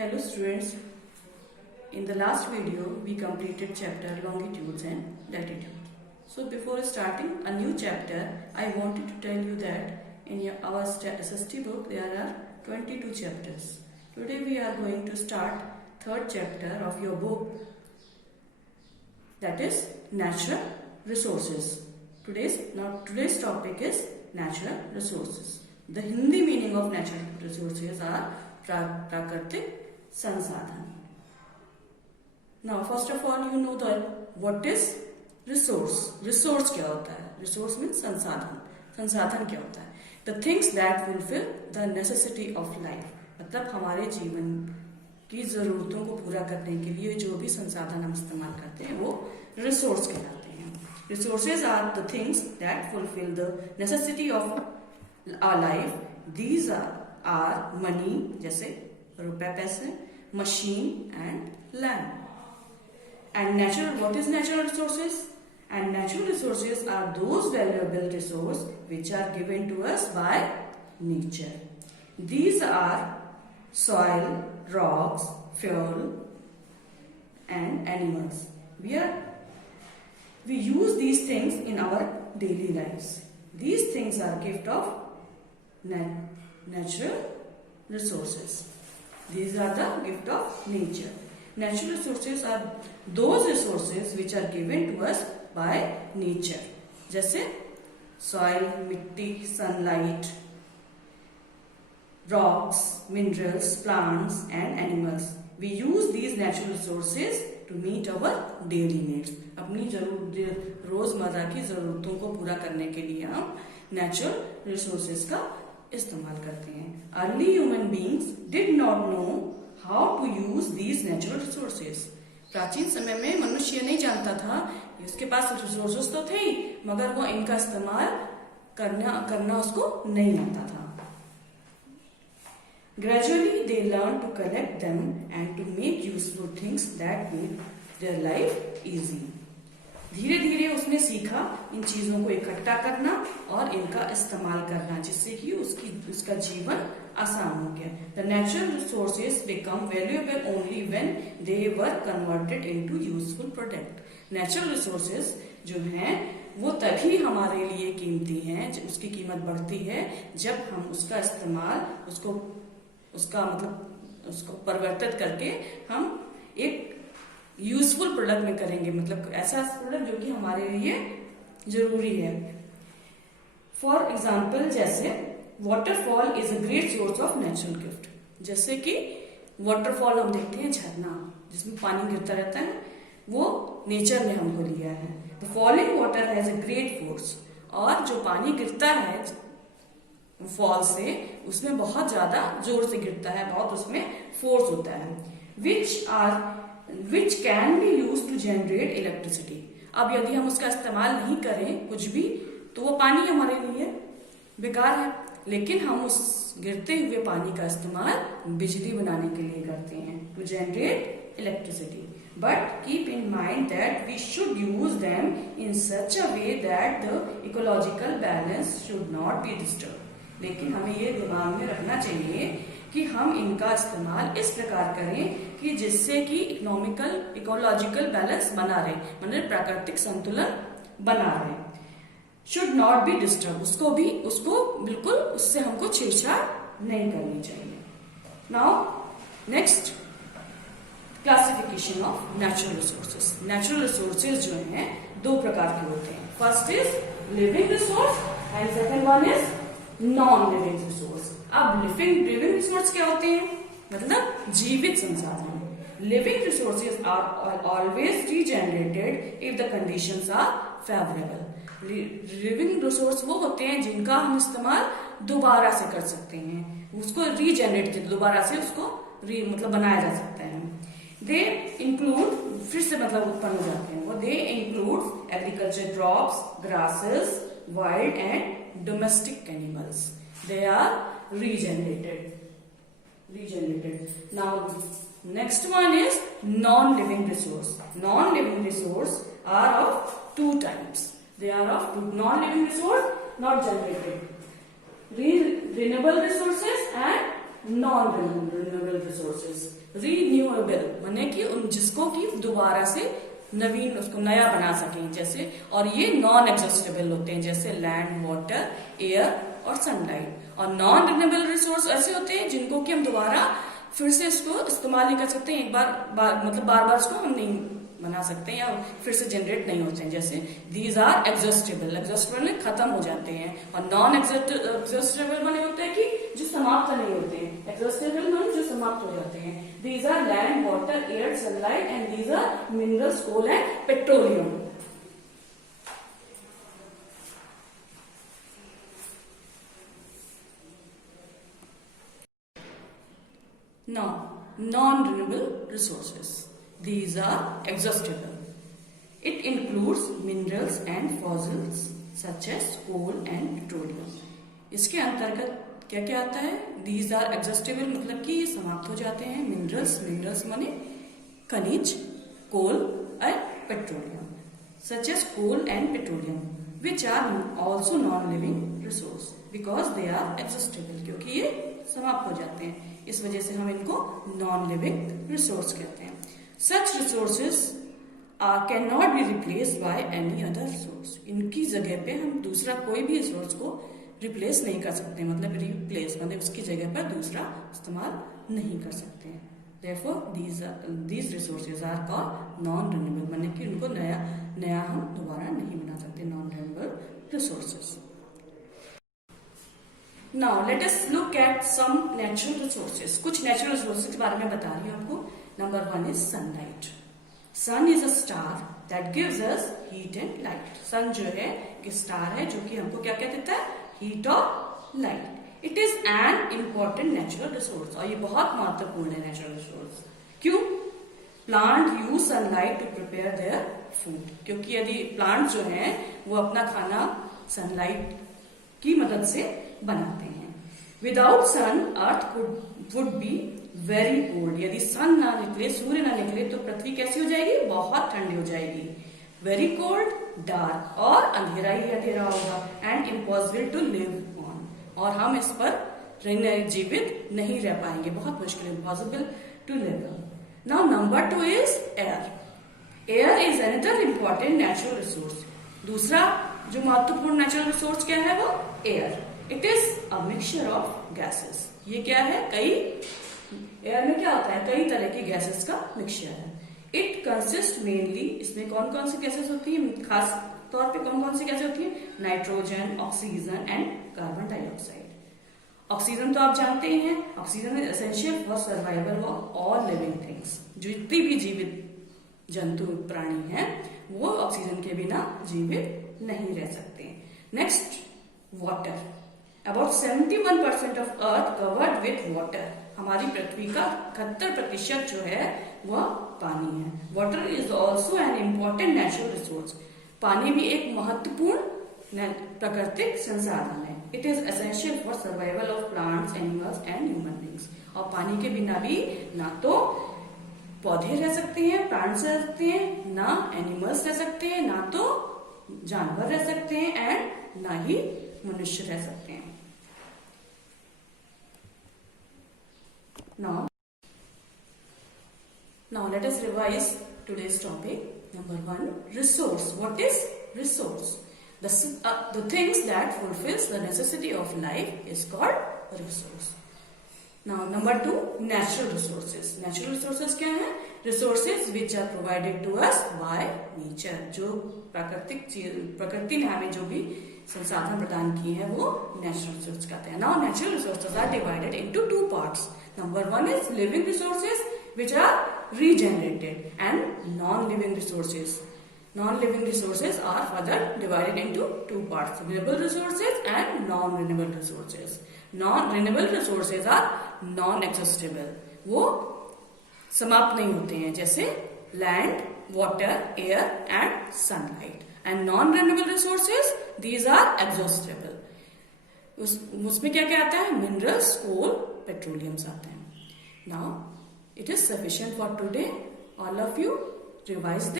Hello students, in the last video we completed chapter longitudes and latitudes. So before starting a new chapter, I wanted to tell you that in our SST book there are 22 chapters. Today we are going to start third chapter of your book, that is natural resources. Today's topic is natural resources. The Hindi meaning of natural resources are प्राकृतिक संसाधन. Now first of all you know that what is resource. Resource क्या होता है? Resource means संसाधन. संसाधन क्या होता है? The things that fulfill the necessity of life. मतलब हमारे जीवन की जरूरतों को पूरा करने के लिए जो भी संसाधन हम इस्तेमाल करते हैं वो रिसोर्स कहलाते हैं. Resources are the things that fulfill the necessity of our life. These are money, जैसे रुपए पैसे, machine and land. And what is natural resources? And natural resources are those valuable resources which are given to us by nature. These are soil, rocks, fuel and animals. We use these things in our daily lives. These things are gift of natural resources. These are the gift of nature. Natural resources are those resources which are given to us by nature. जैसे soil, मिट्टी, sunlight, rocks, minerals, plants and animals. We use these natural resources to meet our daily needs. अपनी रोजमर्रा की जरूरतों को पूरा करने के लिए हम natural resources का इस्तेमाल करते हैं. Early human beings did not know how to use these natural resources. प्राचीन समय में मनुष्य नहीं जानता था, उसके पास रिसोर्सेस तो थे ही, मगर वो इनका इस्तेमाल करना उसको नहीं आता था. Gradually they learned to collect them and to make useful things that made their life easy. धीरे धीरे उसने सीखा इन चीजों को इकट्ठा करना और इनका इस्तेमाल करना, जिससे कि उसका जीवन आसान हो गया. The natural resources become valuable only when they were converted into useful product. Natural resources जो हैं वो तभी हमारे लिए कीमती हैं, उसकी कीमत बढ़ती है जब हम उसका इस्तेमाल उसको परिवर्तित करके हम एक यूजफुल प्रोडक्ट में करेंगे, मतलब ऐसा प्रोडक्ट जो कि हमारे लिए जरूरी है. फॉर एग्जाम्पल जैसे waterfall is a great source of natural gift. जैसे कि वाटरफॉल हम देखते हैं, झरना जिसमें पानी गिरता रहता है, वो नेचर ने हमको लिया है. The falling water has a great force. और जो पानी गिरता है फॉल से, उसमें बहुत ज्यादा जोर से गिरता है, बहुत उसमें फोर्स होता है. which can be used to generate electricity. अब यदि हम उसका इस्तेमाल नहीं करें कुछ भी, तो वो पानी हमारे लिए बेकार है, लेकिन हम उस गिरते हुए पानी का इस्तेमाल बिजली बनाने के लिए करते हैं, to generate electricity. But keep in mind that we should use them in such a way that the ecological balance should not be disturbed. लेकिन हमें ये दिमाग में रखना चाहिए कि हम इनका इस्तेमाल इस प्रकार करें कि जिससे कि इकोलॉजिकल बैलेंस बना रहे, मतलब प्राकृतिक संतुलन बना रहे. Should not be disturb. उसको बिल्कुल उससे हमको छेड़छाड़ नहीं करनी चाहिए. Now next, classification of natural resources. Natural resources जो हैं दो प्रकार के होते हैं. First is living resource and second one is non living resource. अब लिविंग रिसोर्स क्या होते हैं? मतलब जीवित संसाधन. Living resources are always regenerated if the conditions are favourable. Living resource वो होते हैं जिनका हम इस्तेमाल दोबारा से कर सकते हैं, उसको रीजेनरेट दोबारा से उसको मतलब बनाया जा सकता है. दे इंक्लूड, फिर से मतलब उत्पन्न हो जाते हैं वो. They include agriculture crops, grasses, wild and domestic animals. They are regenerated. Now next one is non-living resource. Non-living resource are of two types. They are of non-living resource, not generated. Renewable resources and non renewable resources. Renewable माने कि उन जिसको कि दोबारा से नवीन उसको नया बना सकें जैसे, और ये नॉन एग्जॉस्टेबल होते हैं जैसे लैंड, वाटर, एयर और सनलाइट। और नॉन रिन्यूएबल रिसोर्स ऐसे होते हैं जिनको कि हम दोबारा फिर से इसको इस्तेमाल नहीं कर सकते, एक बार मतलब बार बार इसको हम नहीं बना सकते या फिर से जनरेट नहीं होते हैं। जैसे दीज आर एग्जॉस्टेबल, एग्जॉस्टेबल में खत्म हो जाते हैं, और नॉन एग्जॉस्टेबल माने होते हैं कि जो समाप्त नहीं होते हैं, एग्जॉस्टेबल माने जो समाप्त हो जाते हैं। These are land, water, air, sunlight and these are minerals, coal and petroleum. Now, non-renewable resources. These are exhaustible. It includes minerals and fossils such as coal and petroleum. इसके अंतर्गत क्या क्या आता है? These are exhaustible मतलब कि ये समाप्त हो जाते हैं। मिनरल्स माने खनिज, कोल and petroleum such as coal and petroleum which are also non-living resource because they are exhaustible, क्योंकि ये समाप्त हो जाते हैं, इस वजह से हम इनको नॉन लिविंग रिसोर्स कहते हैं। Such resources can not be replaced by any other resource. इनकी जगह पे हम दूसरा कोई भी रिसोर्स को रिप्लेस नहीं कर सकते, मतलब रिप्लेस मतलब उसकी जगह पर दूसरा इस्तेमाल नहीं कर सकते हैं। Therefore these resources are called non renewable, माने कि उनको नया हम दोबारा नहीं बना सकते, non renewable resources. Now let us look at some natural resources. कुछ natural resources के बारे में बता रही हूँ आपको। Number 1 is sunlight. Sun is a star that gives us heat and light. Sun जो है कि star है जो कि हमको क्या क्या देता है? Heat और light. It is an important natural resource. और ये बहुत महत्वपूर्ण है natural resource. क्यों? Plant use sunlight to prepare their food. क्योंकि यदि plant जो है वो अपना खाना sunlight की मदद से बनाते हैं। Without sun earth would be very cold. यदि सन ना निकले, सूर्य ना निकले तो पृथ्वी कैसी हो जाएगी? बहुत ठंडी हो जाएगी। वेरी कोल्ड, डार्क और अंधेरा ही अंधेरा होगा and impossible to live on, और हम इस पर जीवित नहीं रह पाएंगे, बहुत मुश्किल, impossible to live on. Now number 2 is air. Air is another important natural resource. दूसरा जो महत्वपूर्ण नेचुरल रिसोर्स क्या है? वो air. It is a mixture of gases. ये क्या है? एयर में क्या होता है? कई तरह की गैसेस का मिक्सचर है। इट कंसिस्ट मेनली, इसमें कौन कौन सी गैसेस होती है? खास तौर पे कौन कौन सी गैसेस होती है? Nitrogen, oxygen and carbon dioxide. Oxygen तो आप जानते ही हैं, oxygen is essential for survival of all living things. जितनी भी जीवित जंतु प्राणी हैं वो ऑक्सीजन के बिना जीवित नहीं रह सकते। Next, water. About 71% of earth covered with water. हमारी पृथ्वी का 71% जो है वह पानी है। Water is also an important natural resource. पानी भी एक महत्वपूर्ण प्राकृतिक संसाधन है। It is essential for survival of plants, animals and human beings. और पानी के बिना भी ना तो पौधे रह सकते हैं, प्लांट्स रह सकते हैं, ना एनिमल्स रह सकते हैं, ना तो जानवर रह सकते हैं एंड ना ही मनुष्य रह सकते हैं। Now let us revise today's topic. Number 1, resource. What is resource? The things that fulfills the necessity of life is called resource. Now number 2, natural resources. Natural resources क्या है? Resources which are provided to us by nature. जो प्रकृति ने हमें जो भी संसाधन प्रदान किए हैं वो नेचुरल रिसोर्स कहते हैं। Now natural resources are divided into 2 parts. Number 1 is living resources which are regenerated and non-living resources. Non-living resources are further divided into 2 parts. Renewable resources and non-renewable resources. Non-renewable resources are non-exhaustible. वो समाप्त नहीं होते हैं, जैसे land, water, air and sunlight. And non-renewable resources, these are exhaustible. उसमें क्या क्या आता है? मिनरल्स, कोल, पेट्रोलियम्स आते हैं। Now it is sufficient for today. All of you revise this.